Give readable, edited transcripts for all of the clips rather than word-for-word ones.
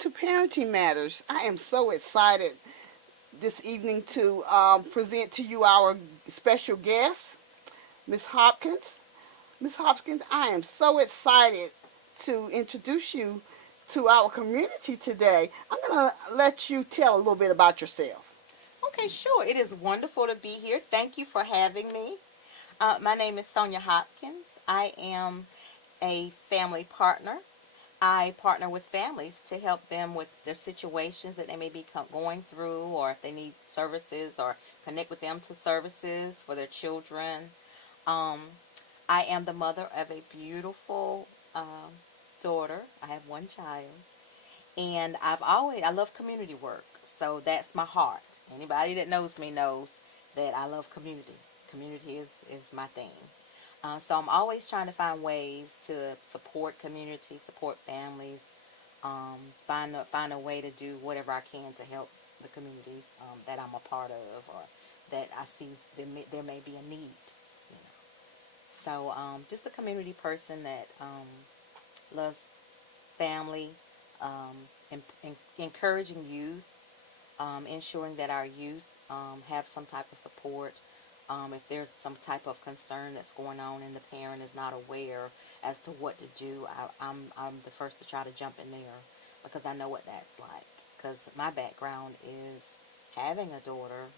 to Parenting Matters. I am so excited this evening to present to you our special guest, Miss Hopkins. Miss Hopkins, I am so excited to introduce you to our community today. I'm going to let you tell a little bit about yourself. Okay, sure. It is wonderful to be here. Thank you for having me. My name is Sonya Hopkins. I am a family partner. I partner with families to help them with their situations that they may be going through, or if they need services, or connect with them to services for their children. Um, I am the mother of a beautiful daughter. I have one child, and I love community work, so that's my heart. Anybody that knows me knows that I love community. Community is my thing. So I'm always trying to find ways to support community, support families, find a way to do whatever I can to help the communities that I'm a part of, or that I see there may be a need. You know. So just a community person that loves family, encouraging youth, ensuring that our youth have some type of support. If there's some type of concern that's going on and the parent is not aware as to what to do, I'm the first to try to jump in there because I know what that's like. Because my background is having a daughter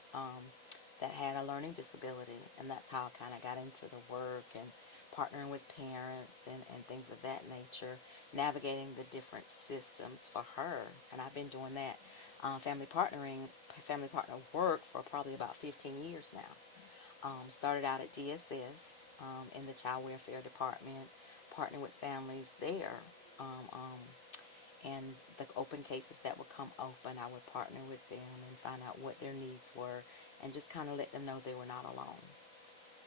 that had a learning disability, and that's how I kind of got into the work and partnering with parents and things of that nature, navigating the different systems for her. And I've been doing that family partner work for probably about 15 years now. Started out at DSS in the child welfare department, partnering with families there. Um, um, and the open cases that would come open, I would partner with them and find out what their needs were and just kind of let them know they were not alone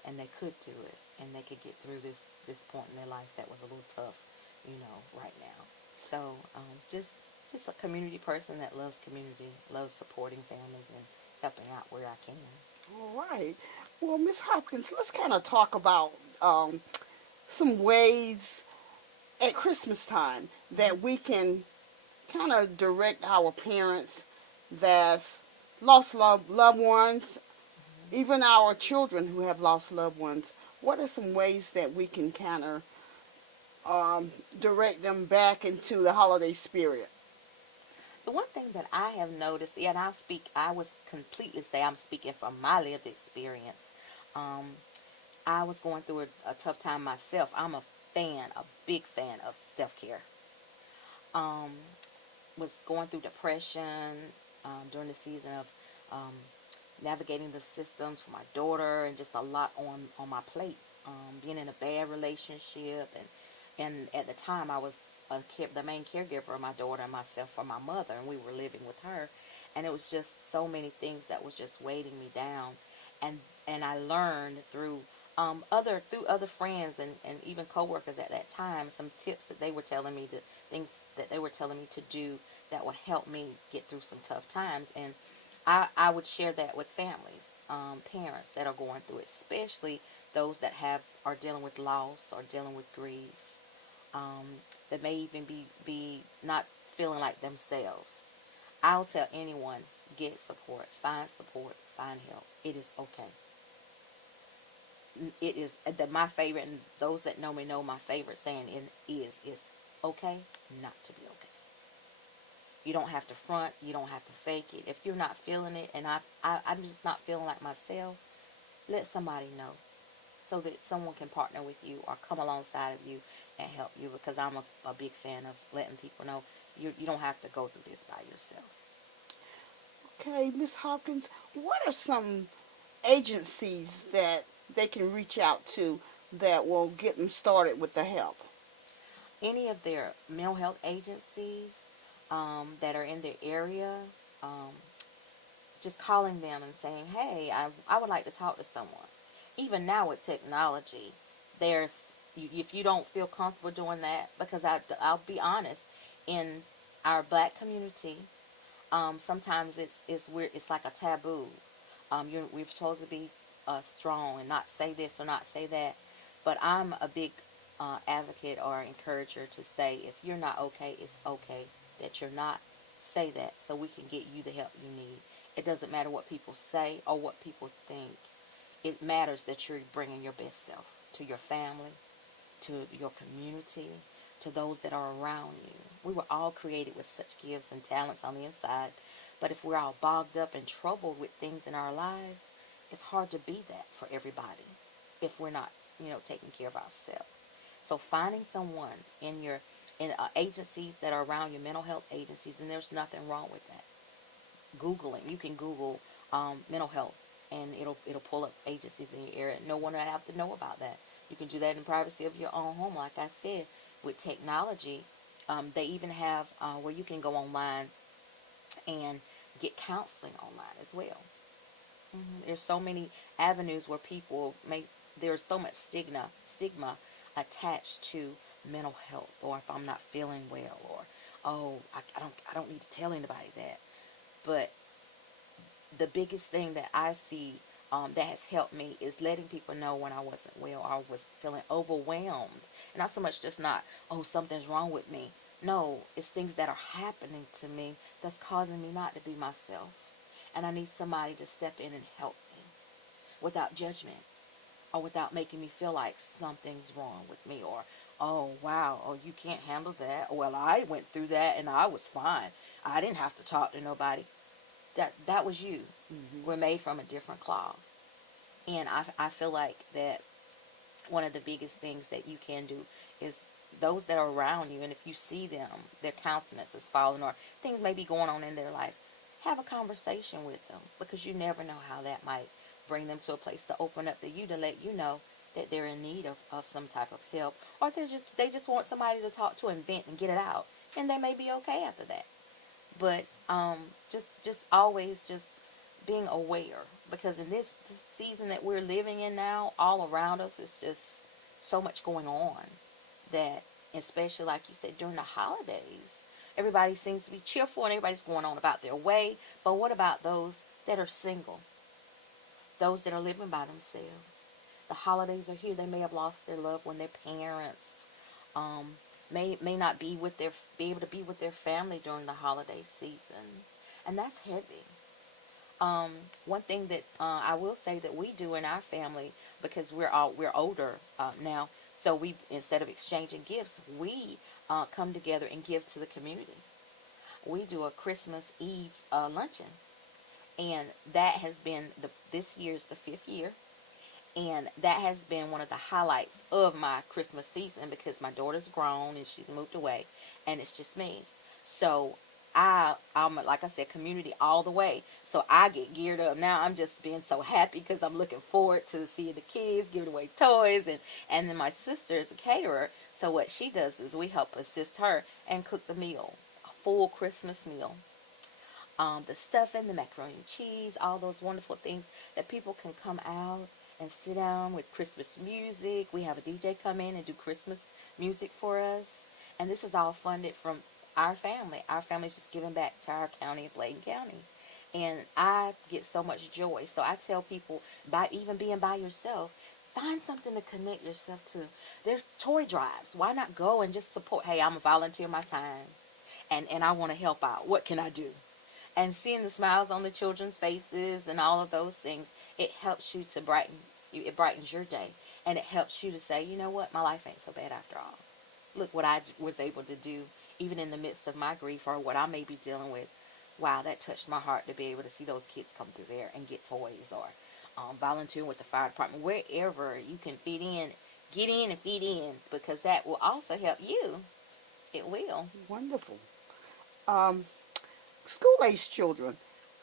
and they could do it and they could get through this point in their life that was a little tough, right now. So just a community person that loves community, loves supporting families and helping out where I can. All right. Well, Miss Hopkins, let's kind of talk about um, some ways at Christmas time that we can kind of direct our parents that's lost loved ones, even our children who have lost loved ones. What are some ways that we can kind of direct them back into the holiday spirit? The one thing that I have noticed, and I was completely say I'm speaking from my lived experience. Um, I was going through a tough time myself. I'm a big fan of self care. Um, was going through depression during the season of um, navigating the systems for my daughter and just a lot on my plate. Being in a bad relationship, and at the time I was the main caregiver of my daughter and myself for my mother, and we were living with her, and it was just so many things that was just weighting me down, and I learned through other friends and even coworkers at that time some tips that they were telling me, things that they were telling me to do that would help me get through some tough times. And I would share that with families, parents that are going through it, especially those that are dealing with loss or dealing with grief, um, that may even be not feeling like themselves. I'll tell anyone, get support, find help. It is okay. It is my favorite, and those that know me know my favorite saying is okay not to be okay. You don't have to front. You don't have to fake it. If you're not feeling it, and I'm just not feeling like myself, let somebody know so that someone can partner with you or come alongside of you and help you. Because I'm a big fan of letting people know you don't have to go through this by yourself. Okay, Miss Hopkins, what are some agencies that they can reach out to that will get them started with the help? Any of their mental health agencies that are in their area, um, just calling them and saying, hey, I would like to talk to someone. Even now with technology, there's if you don't feel comfortable doing that, because I'll be honest, in our black community, sometimes it's weird. It's like a taboo. We're supposed to be strong and not say this or not say that. But I'm a big advocate or encourager to say if you're not okay, it's okay that you're not, say that so we can get you the help you need. It doesn't matter what people say or what people think. It matters that you're bringing your best self to your family, to your community, to those that are around you. We were all created with such gifts and talents on the inside, but if we're all bogged up and troubled with things in our lives, it's hard to be that for everybody if we're not, taking care of ourselves. So finding someone in agencies that are around your mental health agencies, and there's nothing wrong with that. Googling, you can Google mental health, and it'll pull up agencies in your area. No one will have to know about that. You can do that in the privacy of your own home. Like I said, with technology, they even have where you can go online and get counseling online as well. There's so many avenues where people make there's so much stigma attached to mental health, or if I'm not feeling well, or oh, I don't need to tell anybody that. But the biggest thing that I see that has helped me is letting people know when I wasn't well or I was feeling overwhelmed. And not so much just not, oh, something's wrong with me. No, it's things that are happening to me that's causing me not to be myself. And I need somebody to step in and help me without judgment or without making me feel like something's wrong with me, or, oh, wow, oh, you can't handle that. Well, I went through that and I was fine. I didn't have to talk to nobody. That was you. We're made from a different cloth. And I feel like that one of the biggest things that you can do is those that are around you, and if you see them, their countenance is falling, or things may be going on in their life, have a conversation with them, because you never know how that might bring them to a place to open up to you, to let you know that they're in need of some type of help, or they just want somebody to talk to and vent and get it out, and they may be okay after that. But just always just being aware, because in this season that we're living in now, all around us is just so much going on, that especially like you said during the holidays, everybody seems to be cheerful and everybody's going on about their way. But what about those that are single, those that are living by themselves? The holidays are here. They may have lost their loved one, their parents, um, may not be able to be with their family during the holiday season, and that's heavy. One thing that I will say that we do in our family, because we're older now, so we, instead of exchanging gifts, we come together and give to the community. We do a Christmas Eve luncheon, and that has been this year's the fifth year, and that has been one of the highlights of my Christmas season, because my daughter's grown and she's moved away, and it's just me. So I'm like I said, community all the way. So I get geared up now. I'm just being so happy because I'm looking forward to seeing the kids, giving away toys, and then my sister is a caterer. So what she does is we help assist her and cook the meal, a full Christmas meal. The stuffing, the macaroni and cheese, all those wonderful things that people can come out and sit down with Christmas music. We have a DJ come in and do Christmas music for us. And this is all funded from our family. Our family's just giving back to our county of Bladen County. And I get so much joy. So I tell people, by even being by yourself, find something to connect yourself to. There's toy drives. Why not go and just support? Hey, I'm a volunteer my time, and I want to help out. What can I do? And seeing the smiles on the children's faces and all of those things, it helps you to brighten you. It brightens your day, and it helps you to say, you know what, my life ain't so bad after all. Look what I was able to do, even in the midst of my grief or what I may be dealing with. Wow, that touched my heart to be able to see those kids come through there and get toys, or volunteering with the fire department, wherever you can fit in, get in and fit in, because that will also help you. It will. Wonderful. Um, School-age children,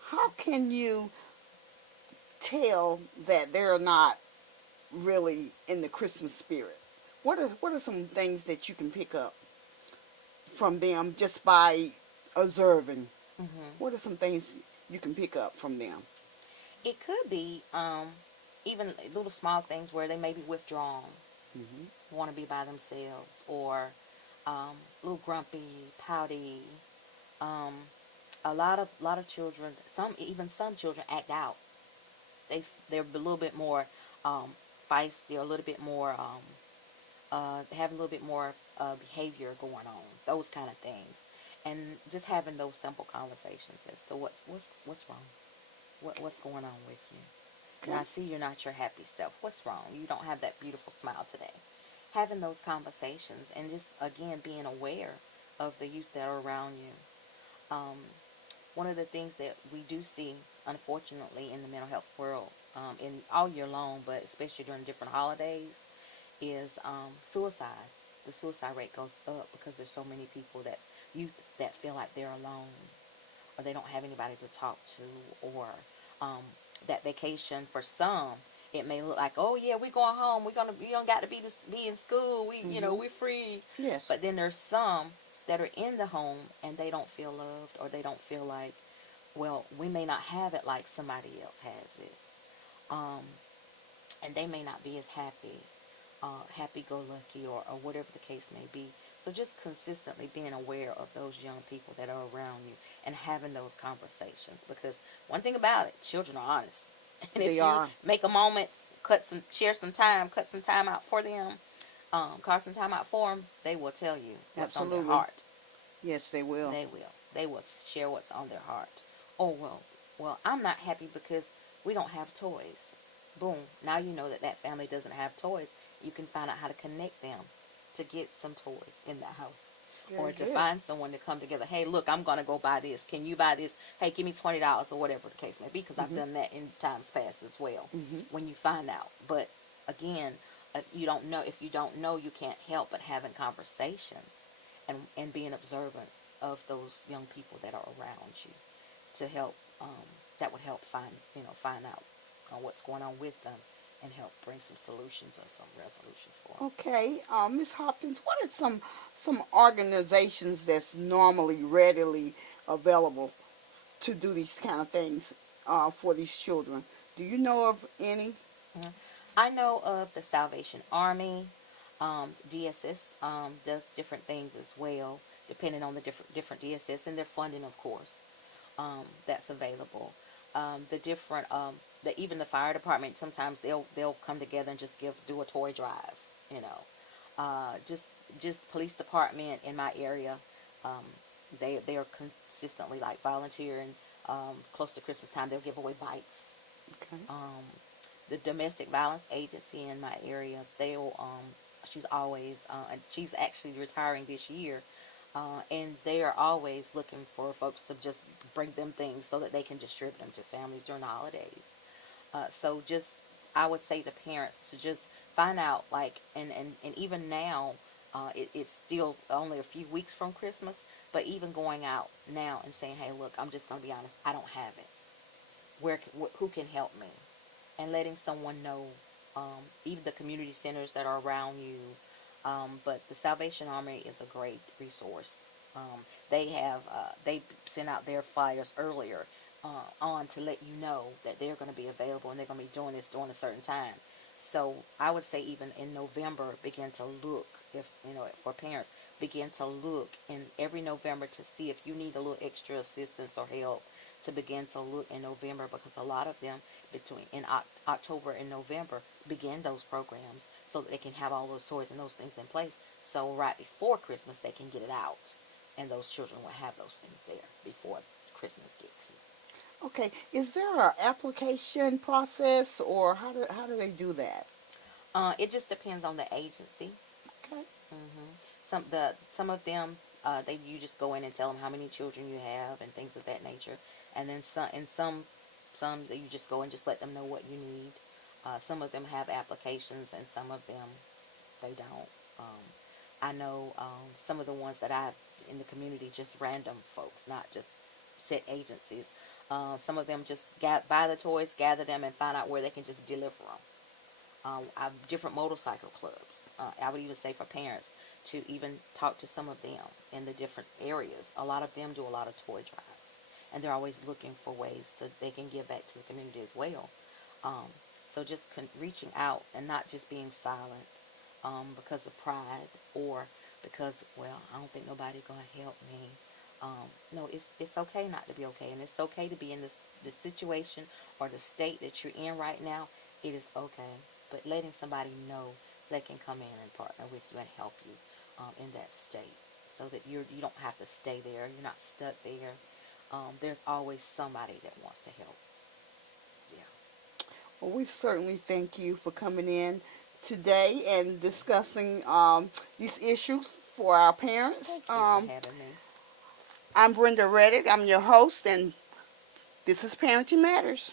how can you tell that they're not really in the Christmas spirit? What are some things that you can pick up from them just by observing? What are some things you can pick up from them? It could be even little small things where they may be withdrawn, Hmm. want to be by themselves, or a little grumpy, pouty. Um, a lot of children, some children act out. They're a little bit more um, feisty, or a little bit more have a little bit more behavior going on. Those kind of things, and just having those simple conversations as to what's wrong, what's going on with you. And Okay. I see you're not your happy self. What's wrong? You don't have that beautiful smile today. Having those conversations and just again being aware of the youth that are around you. Um, One of the things that we do see, unfortunately, in the mental health world, in all year long, but especially during different holidays, is suicide. The suicide rate goes up because there's so many people that youth that feel like they're alone, or they don't have anybody to talk to, or um, that vacation for some, it may look like, oh yeah, we're going home, we don't got to be in school, Mhm. we're free. Yes. But then there's some that are in the home and they don't feel loved, or they don't feel like, well, we may not have it like somebody else has it, um, and they may not be as happy-go-lucky, or whatever the case may be. So just consistently being aware of those young people that are around you and having those conversations. Because one thing about it, children are honest. And if They you are. make a moment, cut some time out for them, carve some time out for them, they will tell you what's on their Absolutely. heart. Yes, they will. They will. They will share what's on their heart. Oh, well, I'm not happy because we don't have toys. Boom. Now you know that that family doesn't have toys. You can find out how to connect them to get some toys in the house. Or Very to good. find someone to come together. Hey, look, I'm going to go buy this. Can you buy this? Hey, give me $20 or whatever the case may be, because I've Mhm. done that in times past as well Mhm. when you find out. But again, you don't know. If you don't know, you can't help but having conversations and being observant of those young people that are around you to help. That would help find out what's going on with them and help bring some solutions or some resolutions for them. Okay, Miss Hopkins, what are some organizations that's normally readily available to do these kind of things for these children? Do you know of any? Mhm. I know of the Salvation Army. DSS does different things as well, depending on the different DSS and their funding, of course. That's available. The different even the fire department, sometimes they'll come together and just do a toy drive. You know, just police department in my area. Um, they are consistently like volunteering. Close to Christmas time, they'll give away bikes. Okay. Um, the domestic violence agency in my area, they'll she's always and she's actually retiring this year, and they are always looking for folks to just bring them things so that they can distribute them to families during the holidays. So just I would say to parents to just find out, like, and even now, it's still only a few weeks from Christmas, but even going out now and saying, hey, look, I'm just going to be honest, I don't have it. Who can help me? And letting someone know, even the community centers that are around you. But the Salvation Army is a great resource. They send out their flyers earlier on to let you know that they're going to be available and they're going to be doing this during a certain time. So I would say even in November, begin to look, if for parents, begin to look in every November to see if you need a little extra assistance or help, to begin to look in November, because a lot of them between in October and November begin those programs so that they can have all those toys and those things in place, so right before Christmas they can get it out, and those children will have those things there before Christmas gets here. Okay. Is there a application process, or how do they do that? It just depends on the agency. Okay. Some of them, you just go in and tell them how many children you have and things of that nature, and then some that you just go and just let them know what you need. Some of them have applications, and some of them they don't. I know some of the ones that I have in the community, just random folks, not just set agencies. Some of them just buy the toys, gather them, and find out where they can just deliver them. I have different motorcycle clubs. I would even say for parents to even talk to some of them in the different areas. A lot of them do a lot of toy drives, and they're always looking for ways so they can give back to the community as well. Um, so just reaching out and not just being silent because of pride, or because, well, I don't think nobody's gonna help me. No, it's okay not to be okay, and it's okay to be in this situation or the state that you're in right now. It is okay, but letting somebody know so they can come in and partner with you and help you in that state. so that you don't have to stay there. You're not stuck there. There's always somebody that wants to help. Yeah. Well, we certainly thank you for coming in today and discussing these issues for our parents. Thank you for having me. I'm Brenda Reddick. I'm your host, and this is Parenting Matters.